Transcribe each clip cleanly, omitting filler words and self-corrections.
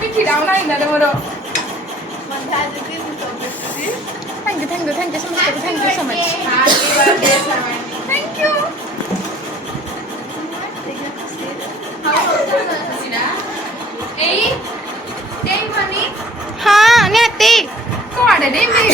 पिठी लावना है ना रे मोरो thank you so much happy birthday thank you हाँ निहत्ती कौन है रे मेरे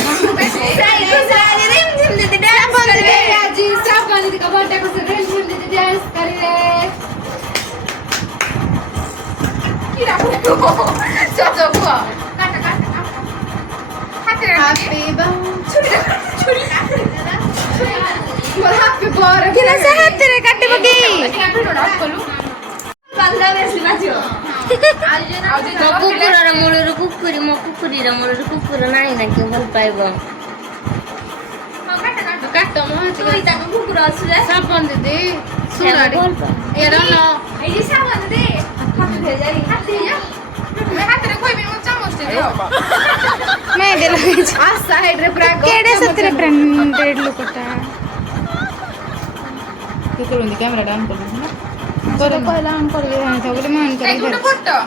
କୁକୁରର ମୂଳରୁ କୁକୁରୀ ମୋ କୁକୁରୀର ମୂଳରୁ କୁକୁର ନାହିଁ ନା କିଏ ଭଲ ପାଇବ କାଟ ମୋ ତାକୁ କୁକୁର ଅଛି ରେ ସାବନ ଦିଦି ଭଲ ଏର ନ ଏଇ ସାବନ ଦେ ହାତରେ ଖୋଇବି ମୁଁ ଚାମଚ ଦିଅ मैं दे रही आ साइड रे पूरा केडे सतरे ब्रांडेड लुकटा तू करून दे कैमरा डाउन कर दे ना तो पहला ऑन कर दे था बोले मैं ऑन कर दे एक फोटो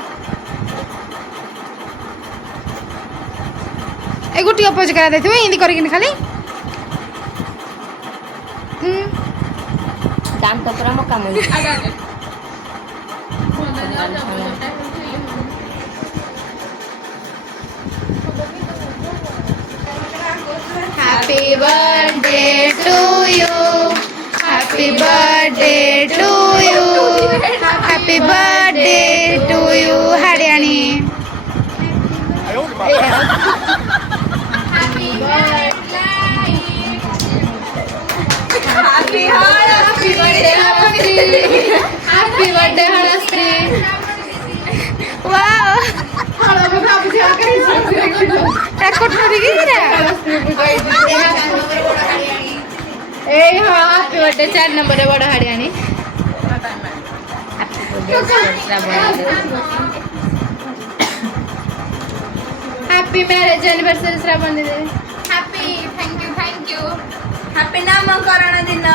ए गुटी अपोज करा देथि हिंदी करी कि खाली दाम तो पूरा मका मुई Happy birthday to you. Happy birthday to you. Happy birthday to you, Haryani. Happy birthday. Happy birthday, Happy birthday, Harastri. Wow. Takut lagi kira. Happy birthday 4 number बड़ा Haryani. Happy marriage anniversary Shravan दीदी. Happy, thank you. హ్యాపీ నామకరణ దిన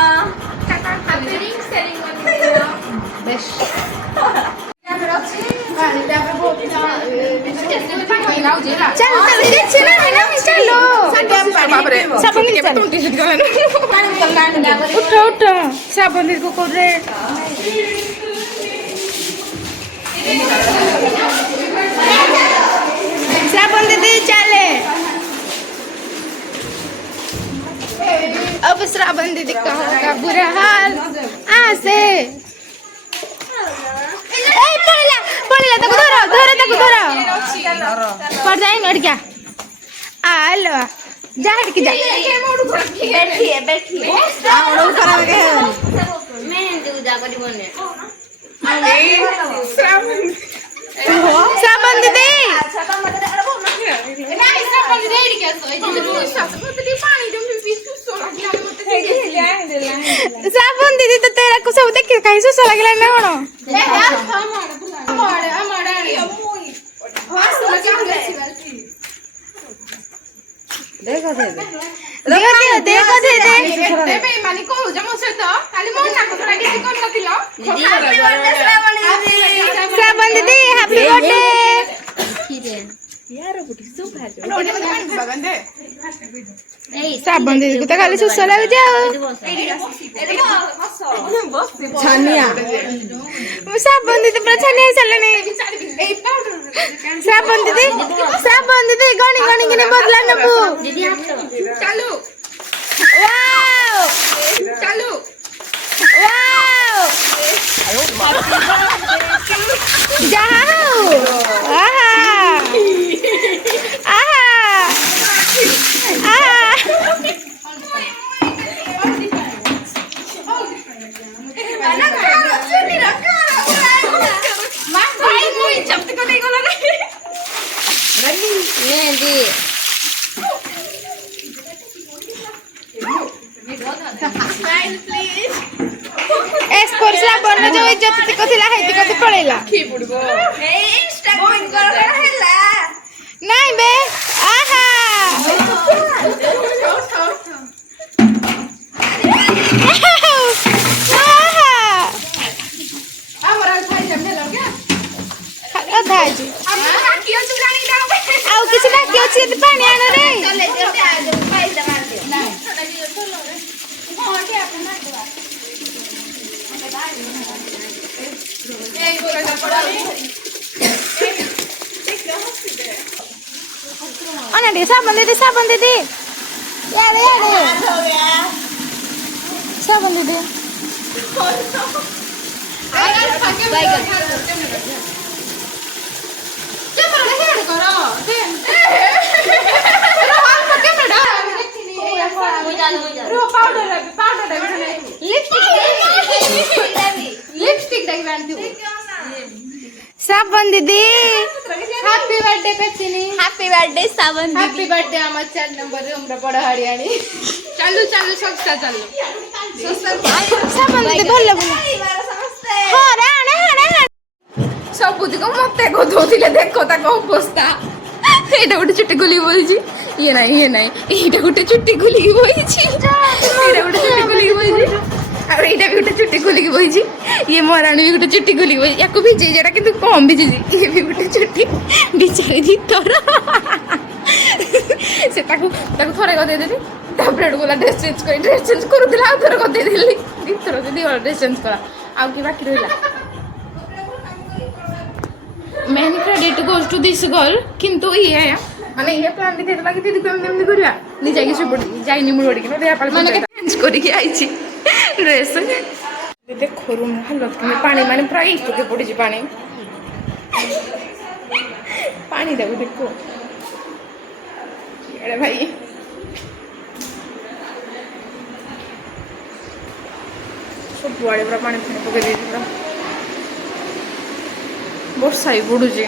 Happy ring ceremony दिन. Best. चलो चलो देखिए ना है ना चलो साबुन उठो साबुन को कर रे साबुन दीदी चले अब श्रावण दीदी का होगा बुरा हाल से पड़ेला ताको धरो पड़ जाए नड़ क्या आलो जा हट के जा बैठिए मेहंदी उजा करी बने साबन दीदी साबन दीदी तो तेरा को सब देख कहीं सुस लगला ना कोन देखो दे मानी को जमो से तो खाली मोन ना को थोड़ा किसी कोन नथिलो श्रावण दीदी हैप्पी बर्थडे यार बुटी सो भाजो श्रावण दीदी को तो खाली सुस लग जाओ छानिया श्रावण दीदी पूरा छानिया चलने श्रावण दीदी गणी के बदला नबू चालू वाओ चालू वाओ जाओ आहा मेहंदी एस पर श्रावण जो इज्जत को थिला है को पळेला की बुडबो କଥା ଅଛି ଆଉ କିଛି ବାକି ଅଛି ଯଦି ପାଣି ଆଣରେ अना दे साबुन दे यार साबुन दे साबन दीदी हैप्पी बर्थडे पेप्सिनी हैप्पी बर्थडे सावन हैप्पी बर्थडे आमार 4 नंबर रूम रे बड़ हरियाणी चालू सस्ता चालू साबन दीदी भल्ले भल्ले हां रे आणे सब बुद्धि को मते को दोथिले देखो ताको अवस्था एटा गोटे चुट्टी गुली बोलजी ये नहीं एटा गोटे चुट्टी गुली बोइछि एटा गोटे चुट्टी गुली बोइछि और एटा भी गोटे चुट्टी गुली बोइछि ये मोराणी भी गोटे चुट्टी गुली बोइछि याको भी जे जेटा किंतु कम भी जे ये भी गोटे चुट्टी बिचारे दी तोरा से ताको थरे को दे देली तापर गोला ड्रेस चेंज करूला आ थरे को दे देली दी तोरा दे वाला ड्रेस चेंज करा आ की बाकी रहिला main credit goes to this girl किंतु ये माने ये प्लान दे देला कि दीदी को एमनी करिया नि जाई से पड़ी जाई नि मुड़ पड़ी कि दे पाल माने चेंज करी के आइची ड्रेस देखो रूम हालत में पानी माने पूरा एक के पड़ी जी पानी देखो देखो अरे भाई सब बुआड़े पूरा पानी पके दे पूरा ବର୍ଷା ବି ପଡ଼ୁଛି।